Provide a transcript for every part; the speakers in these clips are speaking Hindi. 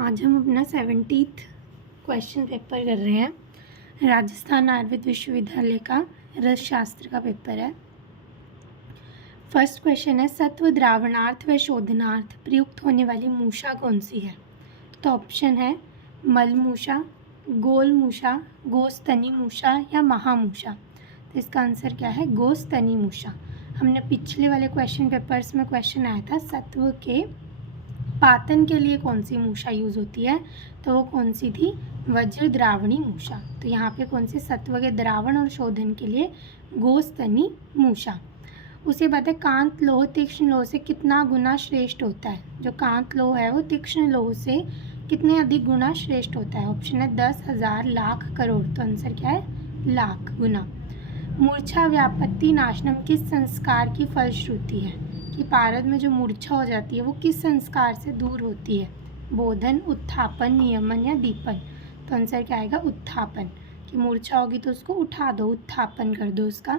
आज हम अपना 70th क्वेश्चन पेपर कर रहे हैं। राजस्थान आयुर्वेद विश्वविद्यालय का रस शास्त्र का पेपर है। फर्स्ट क्वेश्चन है, सत्व द्रावणार्थ व शोधनार्थ प्रयुक्त होने वाली मूषा कौन सी है? तो ऑप्शन है मलमूषा, गोलमूषा, गोस्तनी मूषा या महामूषा। तो इसका आंसर क्या है? गोस्तनी मूषा। हमने पिछले वाले क्वेश्चन पेपर्स में क्वेश्चन आया था सत्व के पातन के लिए कौन सी मूषा यूज़ होती है, तो वो कौन सी थी? वज्र द्रावणी मूषा। तो यहाँ पे कौन सी? सत्व के द्रावण और शोधन के लिए गोस्तनी मूषा। उसके बाद है कांत लोह तीक्ष्ण लोह से कितना गुना श्रेष्ठ होता है? जो कांत लोह है वो तीक्ष्ण लोह से कितने अधिक गुना श्रेष्ठ होता है? ऑप्शन है 10,000, लाख, करोड़। तो आंसर क्या है? लाख गुना। मूर्छा व्यापत्ति नाशनम किस संस्कार की फलश्रुति है? कि पारद में जो मूर्छा हो जाती है वो किस संस्कार से दूर होती है? बोधन, उत्थापन, नियमन या दीपन। तो आंसर क्या आएगा? उत्थापन। कि मूर्छा होगी तो उसको उठा दो, उत्थापन कर दो उसका।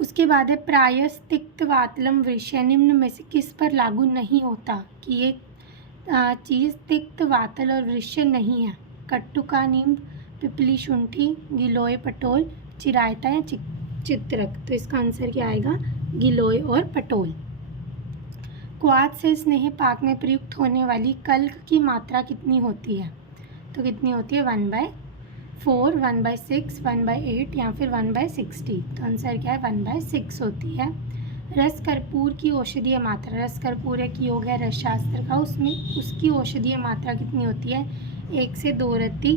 उसके बाद है प्रायस तिक्त वातलम वृष्य निम्न में से किस पर लागू नहीं होता? कि ये चीज़ तिक्त वातल और वृष्य नहीं है। कट्टुका नींब, पिपली शुंठी, गिलोय पटोल, चिरायता या चित्रक। तो इसका आंसर क्या आएगा? गिलोय और पटोल। क्वाथ से स्नेह पाक में प्रयुक्त होने वाली कल्क की मात्रा कितनी होती है? तो कितनी होती है? 1/4, 1/6, 1/8 या फिर 1/60। तो आंसर क्या है? 1/6 होती है। रस कर्पूर की औषधीय मात्रा, रस कर्पूर एक योग है रस शास्त्र का, उसमें उसकी औषधीय मात्रा कितनी होती है? 1 से 2 रत्ती,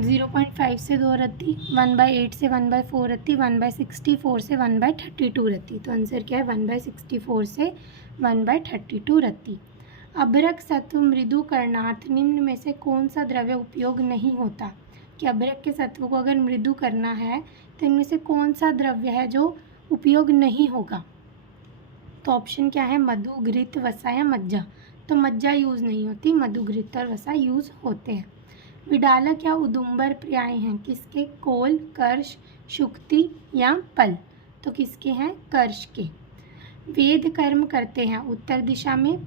0.5 से 2 रत्ती, 1/8 से 1/4 रत्ती, 1/64 से 1/32 रत्ती। तो आंसर क्या है? 1/64 से 1/32 रत्ती। अभ्रक सत्व मृदु करणार्थ निम्न में से कौन सा द्रव्य उपयोग नहीं होता? कि अभ्रक के सत्व को अगर मृदु करना है तो इनमें से कौन सा द्रव्य है जो उपयोग नहीं होगा? तो ऑप्शन क्या है? मधु, घृत, वसा या मज्जा। तो मज्जा यूज़ नहीं होती, मधु, घृत और वसा यूज़ होते हैं। विडालक या उदुम्बर पर्याय हैं किसके? कोल, कर्ष, शुक्ति या पल। तो किसके हैं? कर्ष के। वेद कर्म करते हैं उत्तर दिशा में,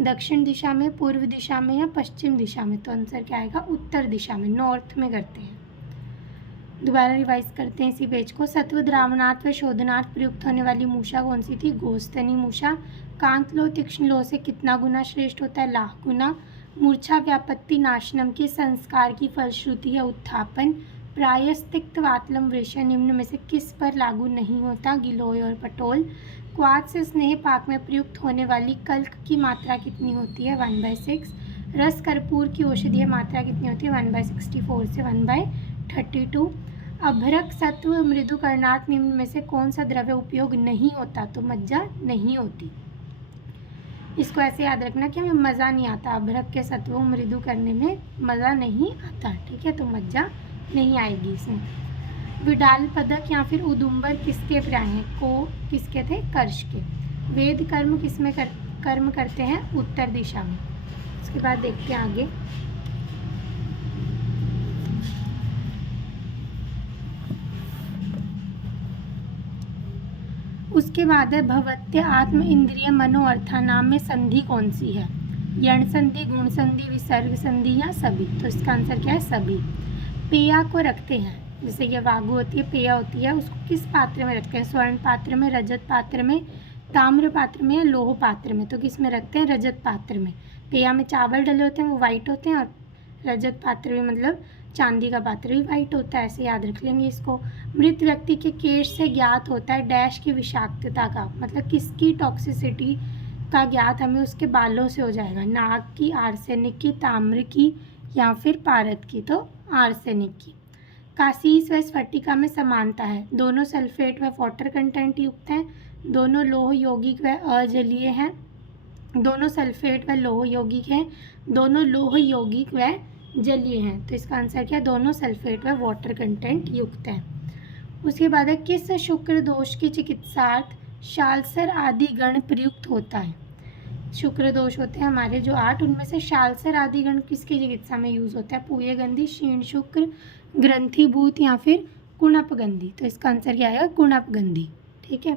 दक्षिण दिशा में, पूर्व दिशा में या पश्चिम दिशा में। तो आंसर क्या आएगा? उत्तर दिशा में, नॉर्थ में करते हैं। दोबारा रिवाइज करते हैं इसी पेज को। सत्व द्रावणार्थ व शोधनार्थ प्रयुक्त होने वाली मूषा कौन सी थी? गोस्तनी मूषा। कांत लोह तीक्ष्ण लोह से कितना गुना श्रेष्ठ होता है? लाख गुना। मूर्छा व्यापत्ति नाशनम के संस्कार की फलश्रुति है उत्थापन। प्रायस्तिक्त वातलम वृषय निम्न में से किस पर लागू नहीं होता? गिलोय और पटोल। क्वाथ से स्नेह पाक में प्रयुक्त होने वाली कल्क की मात्रा कितनी होती है? 1/6। रस कर्पूर की औषधीय मात्रा कितनी होती है? 1/64 से 1/32। अभ्रक सत्व मृदु करणार्थ निम्न में से कौन सा द्रव्य उपयोग नहीं होता? तो मज्जा नहीं होती। इसको ऐसे याद रखना कि हमें मज़ा नहीं आता, अभ्रक के सत्व मृदु करने में मज़ा नहीं आता, ठीक है? तो मज्जा नहीं आएगी इसमें। विडाल पदक या फिर उदुम्बर किसके पर्याय हैं? को किसके थे? कर्ष के। वेद कर्म किसमें कर्म करते हैं? उत्तर दिशा में। उसके बाद देखते हैं आगे। उसके बाद है भवत्य आत्म इंद्रिय मनो अर्थानाम में संधि कौन सी है? यण संधि, गुण संधि, विसर्ग संधि या सभी। तो इसका आंसर क्या है? सभी। पेया को रखते हैं, जैसे ये वागु होती है, पेया होती है, उसको किस पात्र में रखते हैं? स्वर्ण पात्र में, रजत पात्र में, ताम्र पात्र में या लोह पात्र में। तो किस में रखते हैं? रजत पात्र में। पेया में चावल डले होते हैं, वो वाइट होते हैं, और रजत पात्र में मतलब चांदी का पात्र भी वाइट होता है, ऐसे याद रख लेंगे इसको। मृत व्यक्ति के केश से ज्ञात होता है डैश की विषाक्तता का, मतलब किसकी टॉक्सिसिटी का ज्ञात हमें उसके बालों से हो जाएगा? नाग की, आर्सेनिक की, ताम्र की या फिर पारद की। तो आर्सेनिक की। कासीस व स्फटिका में समानता है, दोनों सल्फेट व वाटर कंटेंट युक्त हैं, दोनों लोह यौगिक व अजलीय हैं, दोनों सल्फेट व लोह यौगिक हैं, दोनों लोह यौगिक व जलीय हैं। तो इसका आंसर क्या? दोनों सल्फेट व वाटर कंटेंट युक्त हैं। उसके बाद है किस शुक्र दोष की चिकित्सार्थ शालसर आदि गण प्रयुक्त होता है? शुक्र दोष होते हैं हमारे जो 8, उनमें से शालसर आदि गण किसकी चिकित्सा में यूज होता है? पूयगंधी, क्षीण शुक्र, ग्रंथिभूत या फिर कुणपगंधी। तो इसका आंसर क्या आएगा? कुणपगंधी, ठीक है।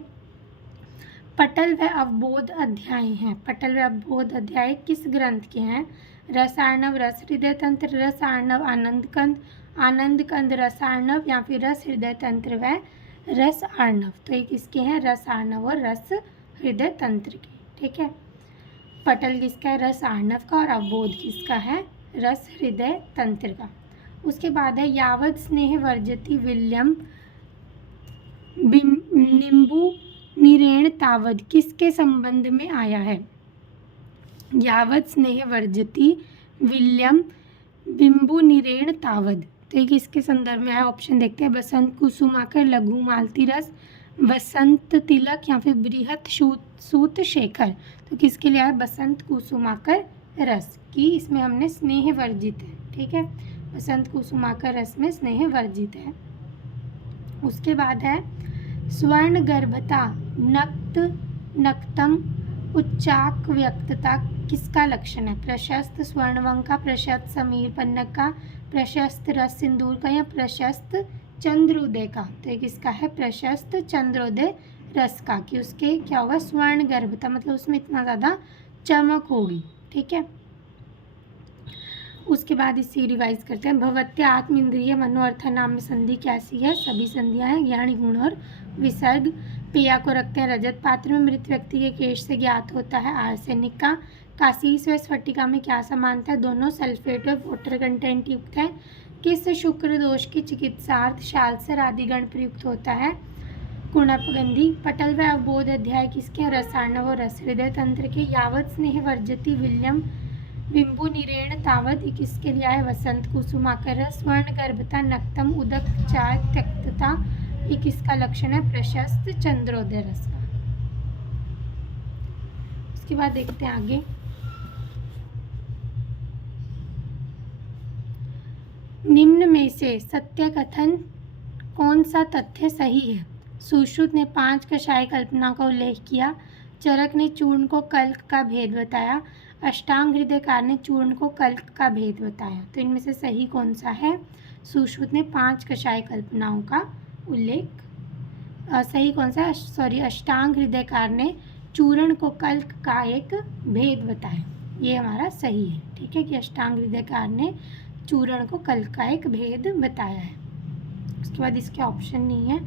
पटल व अवबोध अध्याय हैं। पटल व अवबोध अध्याय किस ग्रंथ के हैं? रसार्णव रस हृदय तंत्र, रसार्णव आनंद कंद, आनंद कंद रसार्णव, या फिर रस हृदय तंत्र व रस आर्णव। तो ये किसके हैं? रस आर्णव और रस हृदय तंत्र के। ठीक है, पटल किसका है? रस आर्णव का। और अवबोध किसका है? रस हृदय तंत्र का। उसके बाद है यावत स्नेह वर्जती विल्यम निम्बू निरेण तावद, किसके संबंध में आया है? यावत स्नेह वर्जती विल्यम बिंबु निरेण तावद, तो ये किसके संदर्भ में है? ऑप्शन देखते हैं, बसंत कुसुमाकर, लघु मालती रस, बसंत तिलक, या फिर बृहत सूत शेखर। तो किसके लिए है? बसंत कुसुमाकर रस की, इसमें हमने स्नेह वर्जित है। ठीक है, बसंत कुसुमाकर रस में स्नेह वर्जित है। उसके बाद है स्वर्ण गर्भता नक्त नक्तम उच्चाक व्यक्तता किसका लक्षण है? प्रशस्त स्वर्णवंग का, प्रशस्त समीर पन्नक का, प्रशस्त रस सिंदूर का, या प्रशस्त चंद्रोदय का। तो ये किसका है? प्रशस्त चंद्रोदय रस का, कि उसके क्या होगा? स्वर्ण गर्भता, मतलब उसमें इतना ज़्यादा चमक होगी। ठीक है, उसके बाद इसे रिवाइज करते हैं। भवत्य आत्म इंद्रिय मनोअर्थ नाम में संधि कैसी है? सभी संधियां हैं, ज्ञान गुण और विसर्ग। पिया को रखते हैं रजत पात्र में, मृत व्यक्ति के केश से ज्ञात होता है आर्सेनिक का। कासीस व स्फटिका में क्या समानता है? दोनों सल्फेट व वाटर कंटेंट युक्त है। किस शुक्र दोष की चिकित्सार्थ शालसर आदि गण प्रयुक्त होता है? कुणपगंधी। पटल व अवबोध अध्याय किसके? रसार्णव और रस हृदय तंत्र के। यावत स्नेह वर्जती विल्यम बिंबु निरेण तावत, किसके लिए है? वसंत कुसुमाकर रस। स्वर्ण गर्भता नक्तम उदक चाय त्यक्तता, ये किसका लक्षण है? प्रशस्त चंद्रोदय रस का। उसके बाद देखते हैं आगे। निम्न में से सत्य कथन कौन सा तथ्य सही है? सुश्रुत ने 5 कषाय कल्पना का उल्लेख किया, चरक ने चूर्ण को कल्क का भेद बताया, अष्टांग हृदयकार ने चूर्ण को कल्क का भेद बताया। तो इनमें से सही कौन सा है? सुश्रुत ने 5 कषाय कल्पनाओं का उल्लेख, सही कौन सा? अष्टांग हृदयकार ने चूर्ण को कल्क का एक भेद बताया, ये हमारा सही है। ठीक है, कि अष्टांग हृदयकार ने चूर्ण को कल्क का एक भेद बताया है। उसके बाद इसके ऑप्शन नहीं है।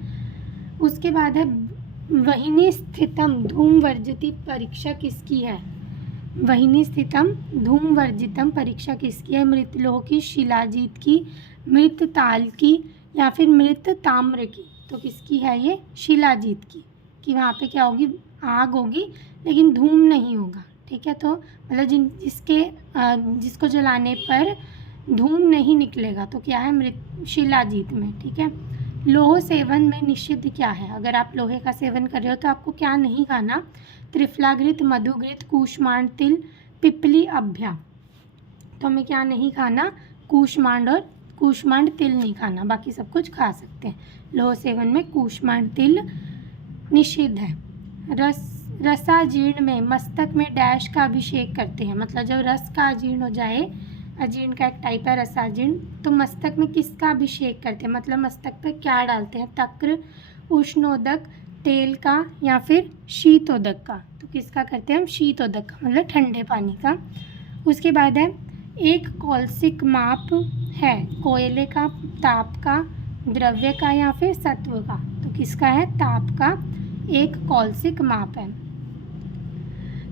उसके बाद है वहिनी स्थितम धूम वर्जिती परीक्षा किसकी है? वहिनी स्थितम धूम वर्जितम परीक्षा किसकी है? मृत लोह की, शिलाजीत की, मृत ताल की, या फिर मृत ताम्र की। तो किसकी है ये? शिलाजीत की, कि वहाँ पे क्या होगी? आग होगी लेकिन धूम नहीं होगा। ठीक है, तो मतलब जिसको जलाने पर धूम नहीं निकलेगा तो क्या है? मृत शिलाजीत में। ठीक है, लोह सेवन में निषिद्ध क्या है? अगर आप लोहे का सेवन कर रहे हो तो आपको क्या नहीं खाना? त्रिफलाघृत, मधुघृत, कूष्मांड, तिल, पिपली, अभ्या। तो हमें क्या नहीं खाना? कूष्मांड और कूष्मांड तिल नहीं खाना, बाकी सब कुछ खा सकते हैं। लोह सेवन में कूष्मांड तिल निषिद्ध है। रसाजीर्ण में मस्तक में डैश का अभिषेक करते हैं, मतलब जब रस का अजीर्ण हो जाए, अजीर्ण का एक टाइप है रसाजीर्ण, तो मस्तक में किसका अभिषेक करते हैं? मतलब मस्तक पे क्या डालते हैं? तक्र, उष्णोदक, तेल का, या फिर शीतोदक का। तो किसका करते हैं हम? शीतोदक का, मतलब ठंडे पानी का। उसके बाद है एक कौलसिक माप है, कोयले का, ताप का, द्रव्य का, या फिर सत्व का। तो किसका है? ताप का एक कौलसिक माप है।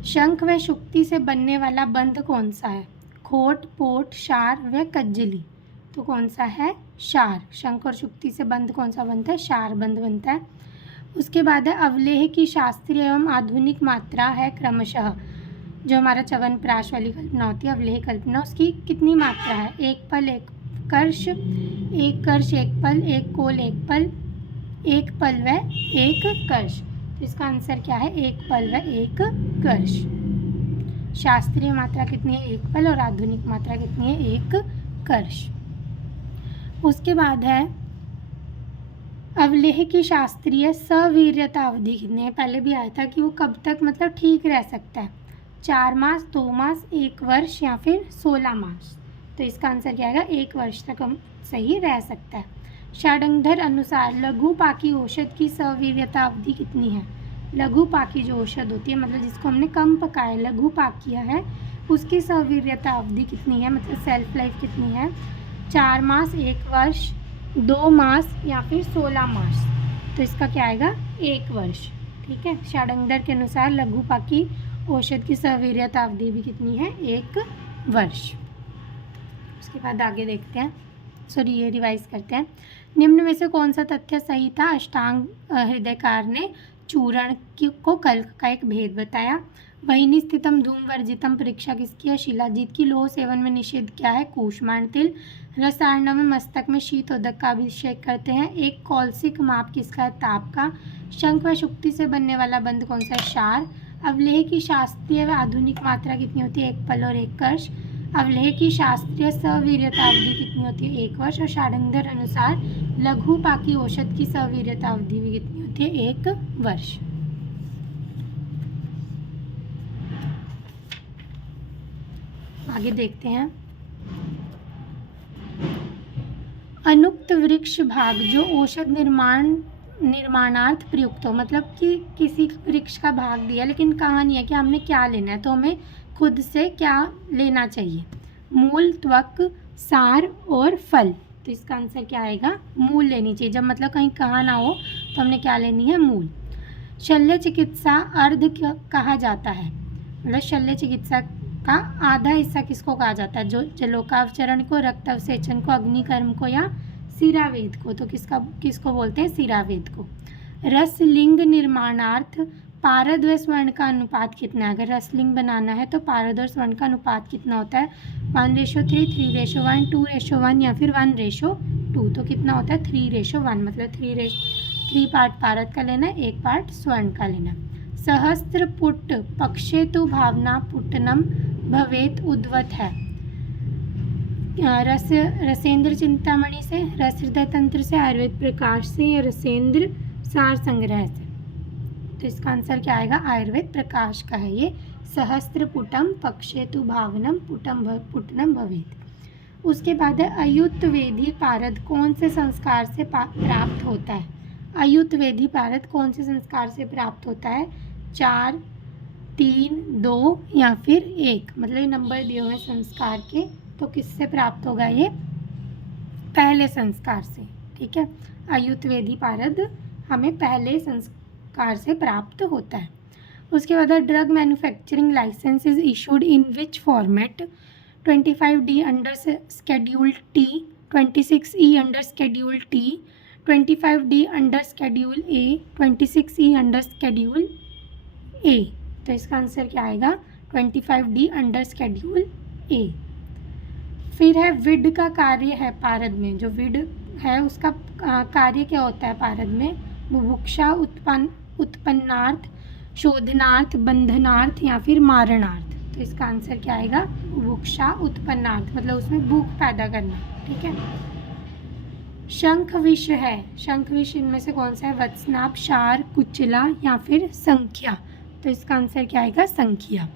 शंख व शुक्ति से बनने वाला बंध कौन सा है? खोट, पोट, शार व कज्जली। तो कौन सा है? शार। शंख और शुक्ति से बंध कौन सा बनता है? शार बंध बनता है। उसके बाद है अवलेह की शास्त्रीय एवं आधुनिक मात्रा है क्रमशः। जो हमारा च्यवनप्राश वाली कल्पना होती है, अवलेह कल्पना, उसकी कितनी मात्रा है? एक पल, एक कर्ष, एक कर्ष, एक पल, एक कोल, एक पल, एक पल व एक कर्ष। तो इसका आंसर क्या है? एक पल व एक कर्ष। शास्त्रीय मात्रा कितनी है? एक पल, और आधुनिक मात्रा कितनी है? एक कर्ष। उसके बाद है अवलेह की शास्त्रीय सवीर्यता अवधि कितनी है? पहले भी आया था कि वो कब तक मतलब ठीक रह सकता है? 4 मास, 2 मास, 1 वर्ष, या फिर 16 मास। तो इसका आंसर क्या आएगा? 1 वर्ष तक हम सही रह सकता है। षडंगधर अनुसार लघु पाकी औषध की सवीर्यता अवधि कितनी है? लघु पाकी जो औषध होती है, मतलब जिसको हमने कम पकाया, लघु पाक किया है, उसकी सवीर्यता अवधि कितनी है, मतलब सेल्फ लाइफ कितनी है? 4 मास, 1 वर्ष, 2 मास या फिर 16 मास। तो इसका क्या आएगा? 1 वर्ष। ठीक है, षडंगर के अनुसार लघु पाकी औषध की सवीर्यता अवधि भी कितनी है? 1 वर्ष। उसके बाद आगे देखते हैं, सॉरी ये रिवाइज करते हैं। निम्न में से कौन सा तथ्य सही था? अष्टांग हृदयकार ने चूर्ण को कल का एक भेद बताया। वहिनी स्थितम धूम वर्जितम परीक्षा किसकी है? शिलाजीत की। लौह सेवन में निषेध क्या है? कूष्मांड तिल। रसायनों में मस्तक में शीतोदक का अभिषेक करते हैं। एक कौलसिक माप किसका है? ताप का। शंख व शुक्ति से बनने वाला बंध कौन सा है? क्षार। अवलेह की शास्त्रीय व आधुनिक मात्रा कितनी होती है? 1 पल और 1 कर्ष। अवलेह की शास्त्रीय सवीर्यता अवधि कितनी होती है? 1 वर्ष। और षडंगर अनुसार लघु पाकी औषध की सवीर्यता अवधि भी कितनी होती है? 1 वर्ष। आगे देखते हैं, अनुक्त वृक्ष भाग जो औषध निर्माणार्थ प्रयुक्त हो, मतलब कि किसी वृक्ष का भाग दिया, लेकिन कहानी है कि हमने क्या लेना है, तो हमें खुद से क्या लेना चाहिए? मूल, त्वक, सार और फल। तो इसका आंसर क्या आएगा? मूल लेनी चाहिए। जब मतलब कहीं कहा ना हो तो हमने क्या लेनी है? मूल। शल्य चिकित्सा अर्ध कहा जाता है, मतलब शल्य चिकित्सा का आधा हिस्सा किसको कहा जाता है? जो जलोकावचरण को, रक्त अवसेचन को, अग्निकर्म को या सिरावेद को। तो किसको बोलते हैं? सिरावेद को। रसलिंग निर्माणार्थ पारद व स्वर्ण का अनुपात कितना है? अगर रसलिंग बनाना है तो पारद और स्वर्ण का अनुपात कितना होता है? 1:3, 3:1, 2:1 या फिर 1:2। तो कितना होता है? 3:1, मतलब 3 पार्ट पारद का लेना, 1 पार्ट स्वर्ण का लेना। सहस्त्र पुट पक्षे तु भावना पुटनम भवेत उद्वत है। रसेंद्र चिंतामणि से, रस हृदय तंत्र से, आयुर्वेद प्रकाश से या रसेंद्र सार संग्रह से। तो इसका आंसर क्या आएगा? आयुर्वेद प्रकाश का है ये। सहस्त्र पुटम पक्षे तु भावनम पुटनम भवेत। उसके बाद है अयुत वेदी पारद कौन से संस्कार से प्राप्त होता है? अयुत वेदी पारद कौन से संस्कार से प्राप्त होता है? 4, 3, 2 या फिर 1, मतलब ये नंबर दिए हुए संस्कार के, तो किससे प्राप्त होगा ये? पहले संस्कार से। ठीक है, अयुत वेदी पारद हमें पहले संस्कार से प्राप्त होता है। उसके बाद drug manufacturing licence is issued in which format? 25D under schedule T, 26E under schedule T, 25D under schedule A, 26E under schedule A. तो इसका आंसर क्या आएगा? 25D अंडर स्केड्यूल ए। फिर है विड का कार्य है पारद में, जो विड है उसका कार्य क्या होता है पारद में? बुभुक्षा उत्पन्नार्थ, शोधनार्थ, बंधनार्थ या फिर मारणार्थ। तो इसका आंसर क्या आएगा? बुभुक्षा उत्पन्नार्थ, मतलब उसमें भूख पैदा करना। ठीक है, शंख विष है, शंख विष इनमें से कौन सा है? वत्सनाभ, क्षार, कुचला या फिर संख्या। तो इसका आंसर क्या आएगा? संख्या।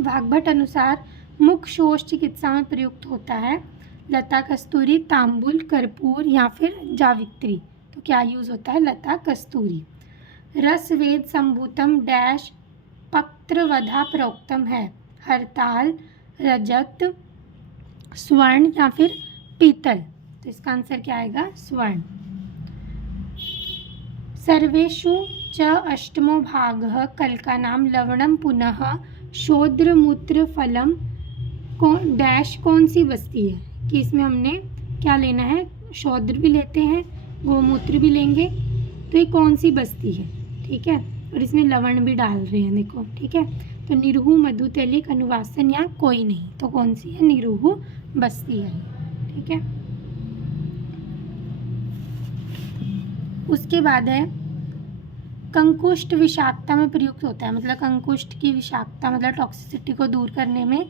वाग्भट अनुसार मुख्य शोष चिकित्सा में प्रयुक्त होता है लता कस्तूरी, तांबुल, कर्पूर या फिर जावित्री। तो क्या यूज़ होता है? लता कस्तूरी। रसवेद संभूतम डैश पत्रवधा प्रोक्तम है? हरताल, रजत, स्वर्ण या फिर पीतल। तो इसका आंसर क्या आएगा? स्वर्ण। सर्वेषु च अष्टमो भागः कल का नाम लवणम पुनः शोद्रमूत्र फलम डैश कौन सी बस्ती है? कि इसमें हमने क्या लेना है? शोद्र भी लेते हैं, गोमूत्र भी लेंगे, तो ये कौन सी बस्ती है? ठीक है, और इसमें लवण भी डाल रहे हैं, देखो। ठीक है, तो निरुहु, मधुतैलिक, अनुवासन या कोई नहीं, तो कौन सी है? निरुहु बस्ती है। ठीक है, उसके बाद है कंकुष्ट विषाक्तता में प्रयुक्त होता है, मतलब कंकुष्ट की विषाक्तता मतलब टॉक्सिसिटी को दूर करने में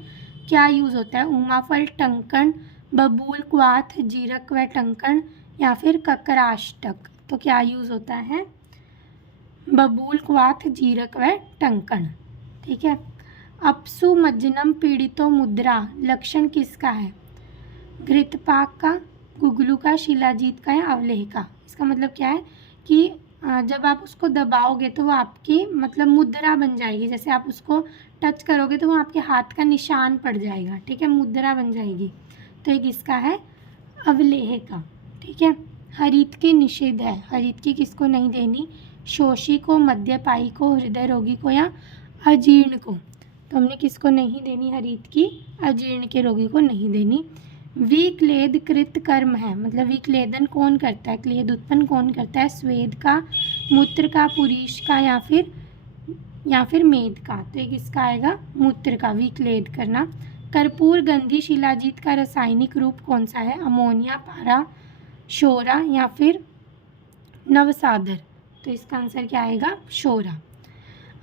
क्या यूज़ होता है? उमाफल, टंकण, बबूल, क्वाथ, जीरक व टंकण या फिर ककराष्टक। तो क्या यूज़ होता है? बबूल, क्वाथ, जीरक व टंकण। ठीक है, अपसु मज्जनम पीड़ितो मुद्रा लक्षण किसका है? घृतपाक का, गुगलू का, शिलाजीत का या अवलेह का। इसका मतलब क्या है कि जब आप उसको दबाओगे तो वो आपकी मतलब मुद्रा बन जाएगी। जैसे आप उसको टच करोगे तो वो आपके हाथ का निशान पड़ जाएगा, ठीक है, मुद्रा बन जाएगी। तो एक इसका है अवलेह का, ठीक है। हरीतकी निषेध है, हरीतकी किसको नहीं देनी, शोषी को, मद्यपायी को, हृदय रोगी को या अजीर्ण को। तो हमने किसको नहीं देनी हरीतकी, अजीर्ण के रोगी को नहीं देनी। विक्लेद कृत कर्म है, मतलब विक्लेदन कौन करता है, क्लेद उत्पन्न कौन करता है, स्वेद का, मूत्र का, पुरीश का या फिर मेद का। तो एक इसका आएगा मूत्र का, विक्लेद करना। कर्पूर गंधी शिलाजीत का रासायनिक रूप कौन सा है, अमोनिया, पारा, शोरा या फिर नवसाधर। तो इसका आंसर क्या आएगा, शोरा।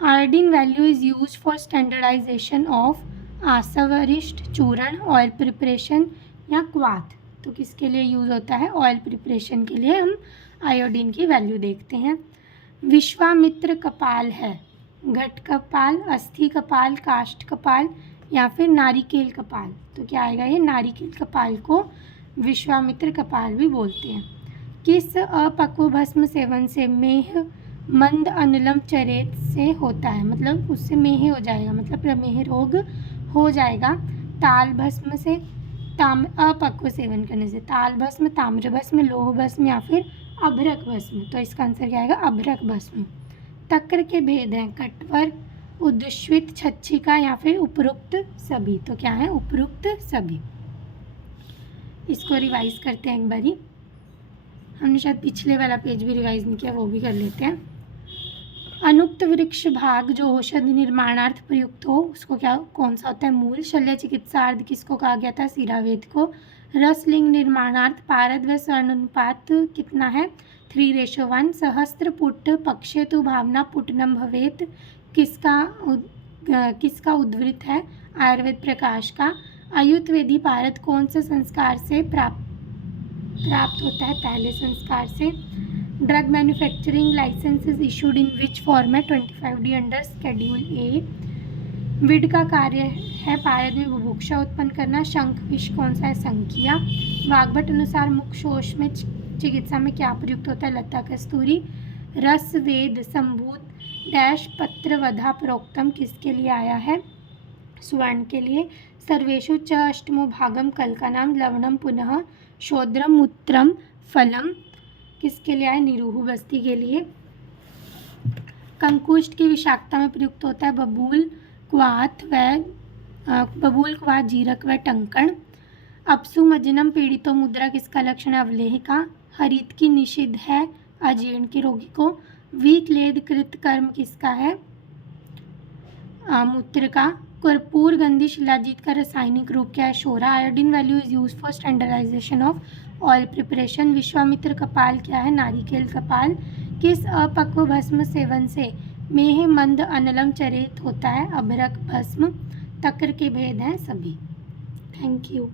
Iodine value is use for standardisation of आसवरिष्ट, चूर्ण, ऑयल प्रिपरेशन या क्वाथ। तो किसके लिए यूज़ होता है, ऑयल प्रिपरेशन के लिए हम आयोडीन की वैल्यू देखते हैं। विश्वामित्र कपाल है, घट कपाल, अस्थि कपाल, काष्ठ कपाल या फिर नारिकेल कपाल। तो क्या आएगा, ये नारिकेल कपाल को विश्वामित्र कपाल भी बोलते हैं। किस अपक्व भस्म सेवन से मेह मंद अनिलम चरेत से होता है, मतलब उससे मेह हो जाएगा, मतलब प्रमेह रोग हो जाएगा। ताल भस्म से, अपक्व सेवन करने से, ताल भस्म, ताम्र भस्म, लोह भस्म या फिर अभ्रक भस्म। तो इसका आंसर क्या आएगा, अभ्रक भस्म। तक्र के भेद हैं, कटवर, उद्श्वित, छच्छिका या फिर उपरुक्त सभी। तो क्या है, उपरुक्त सभी। इसको रिवाइज करते हैं एक बारी, हमने शायद पिछले वाला पेज भी रिवाइज नहीं किया, वो भी कर लेते हैं। अनुक्त वृक्ष भाग जो औषधि निर्माणार्थ प्रयुक्त हो उसको क्या, कौन सा होता है, मूल। शल्य चिकित्सार्थ किसको कहा गया था, सीरावेद को। रसलिंग निर्माणार्थ पारद व स्वर्ण अनुपात कितना है, 3:1। सहस्त्र पुट पक्षेतु भावना पुटनम भवेत किसका उद्वृत्त है, आयुर्वेद प्रकाश का। आयुर्वेदी पारद कौन से संस्कार से प्राप्त होता है, पहले संस्कार से। Drug manufacturing licence is issued in which format, 25D under schedule A. विड का कार्य है पारद में बुभुक्षा उत्पन्न करना। शंख विष कौन सा है, संकिया। वाग्भट अनुसार मुख शोष में चिकित्सा में क्या प्रयुक्त होता है, लता कस्तूरी। रस वेद संभूत डैश पत्रवधा प्रोक्तम किसके लिए आया है, स्वर्ण के लिए। सर्वेषु च अष्टमो भागम कल का नाम। लवणम पुनः शोद्रम मूत्रम फलम किसके लिए आए, निरूह बस्ती के लिए। कंकुष्ट की विषाक्तता में प्रयुक्त होता है बबूल, क्वाथ, जीरक व टंकण। अपसु मज्जनम पीड़ितो मुद्रा किसका लक्षण है, अवलेह का। हरित की निषिद्ध है अजीर्ण के रोगी को। विक्लेद कृत कर्म किसका है, मूत्र का। कर्पूर गंधी शिलाजीत का रासायनिक रूप क्या है, शोरा। Iodine value is use for standardisation of oil preparation. विश्वामित्र कपाल क्या है, नारिकेल कपाल। किस अपक्व भस्म सेवन से मेह मंद अनलम चरित होता है, अभ्रक भस्म। तक्र के भेद हैं सभी। Thank you.